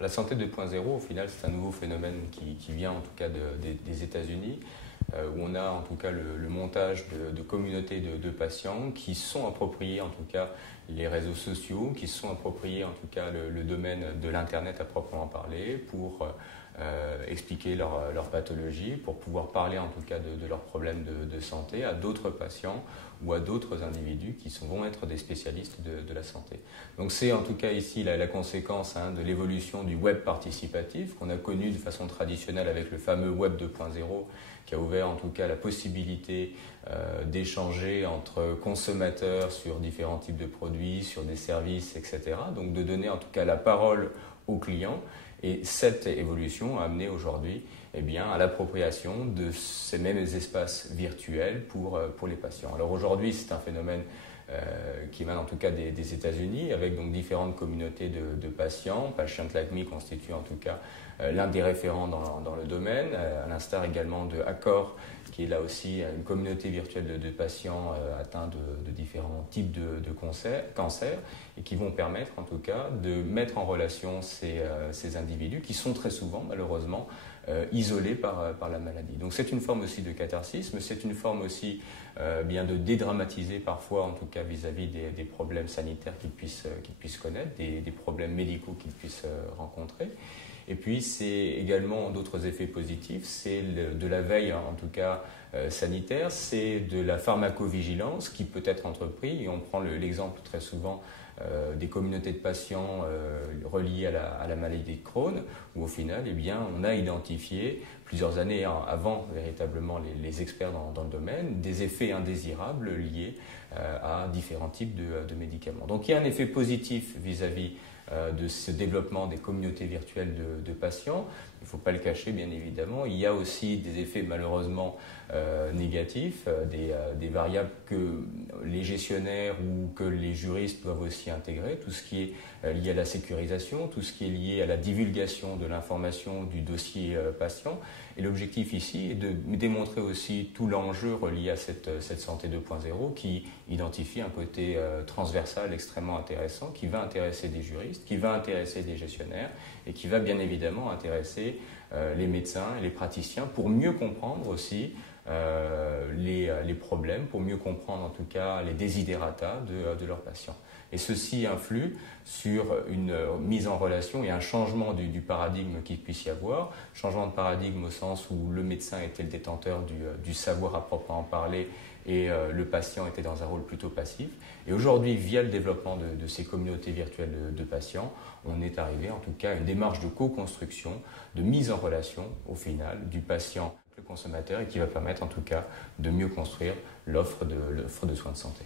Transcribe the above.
la santé 2.0, au final, c'est un nouveau phénomène qui vient en tout cas des États-Unis, où on a en tout cas le montage de communautés de patients qui sont appropriés en tout cas les réseaux sociaux, qui sont appropriés en tout cas le domaine de l'Internet à proprement parler pour expliquer leur pathologie, pour pouvoir parler en tout cas de leurs problèmes de santé à d'autres patients ou à d'autres individus qui vont être des spécialistes de la santé. Donc c'est en tout cas ici la conséquence de l'évolution du web participatif qu'on a connu de façon traditionnelle avec le fameux web 2.0 qui a ouvert en tout cas la possibilité d'échanger entre consommateurs sur différents types de produits, sur des services, etc. Donc de donner en tout cas la parole aux clients. Et cette évolution a amené aujourd'hui à l'appropriation de ces mêmes espaces virtuels pour les patients. Alors aujourd'hui, c'est un phénomène qui émane en tout cas des États-Unis, avec donc différentes communautés de patients. Patient Like Me constitue en tout cas l'un des référents dans le domaine, à l'instar également de Accor, qui est là aussi une communauté virtuelle de patients atteints de différents types de cancers et qui vont permettre en tout cas de mettre en relation ces individus qui sont très souvent malheureusement isolés par la maladie. Donc c'est une forme aussi de catharsis, mais c'est une forme aussi bien de dédramatiser parfois en tout cas vis-à-vis des problèmes sanitaires qu'ils puissent connaître, des problèmes médicaux qu'ils puissent rencontrer. Et puis, c'est également d'autres effets positifs, c'est de la veille, en tout cas sanitaire, c'est de la pharmacovigilance qui peut être entreprise. Et on prend l'exemple très souvent des communautés de patients reliées à la maladie de Crohn, où au final, on a identifié plusieurs années avant véritablement les experts dans le domaine, des effets indésirables liés à différents types de médicaments. Donc, il y a un effet positif vis-à-vis de ce développement des communautés virtuelles de patients. Il ne faut pas le cacher, bien évidemment. Il y a aussi des effets malheureusement négatifs, des variables que les gestionnaires ou que les juristes doivent aussi intégrer, tout ce qui est lié à la sécurisation, tout ce qui est lié à la divulgation de l'information du dossier patient. Et l'objectif ici est de démontrer aussi tout l'enjeu relié à cette santé 2.0 qui identifie un côté transversal extrêmement intéressant, qui va intéresser des juristes, qui va intéresser des gestionnaires et qui va bien évidemment intéresser les médecins et les praticiens pour mieux comprendre aussi les problèmes, pour mieux comprendre en tout cas les desiderata de leurs patients. Et ceci influe sur une mise en relation et un changement du paradigme qu'il puisse y avoir. Changement de paradigme au sens où le médecin était le détenteur du savoir à proprement parler et le patient était dans un rôle plutôt passif. Et aujourd'hui, via le développement de ces communautés virtuelles de patients, on est arrivé en tout cas à une démarche de co-construction, de mise en relation au final du patient, le consommateur, et qui va permettre en tout cas de mieux construire l'offre de soins de santé.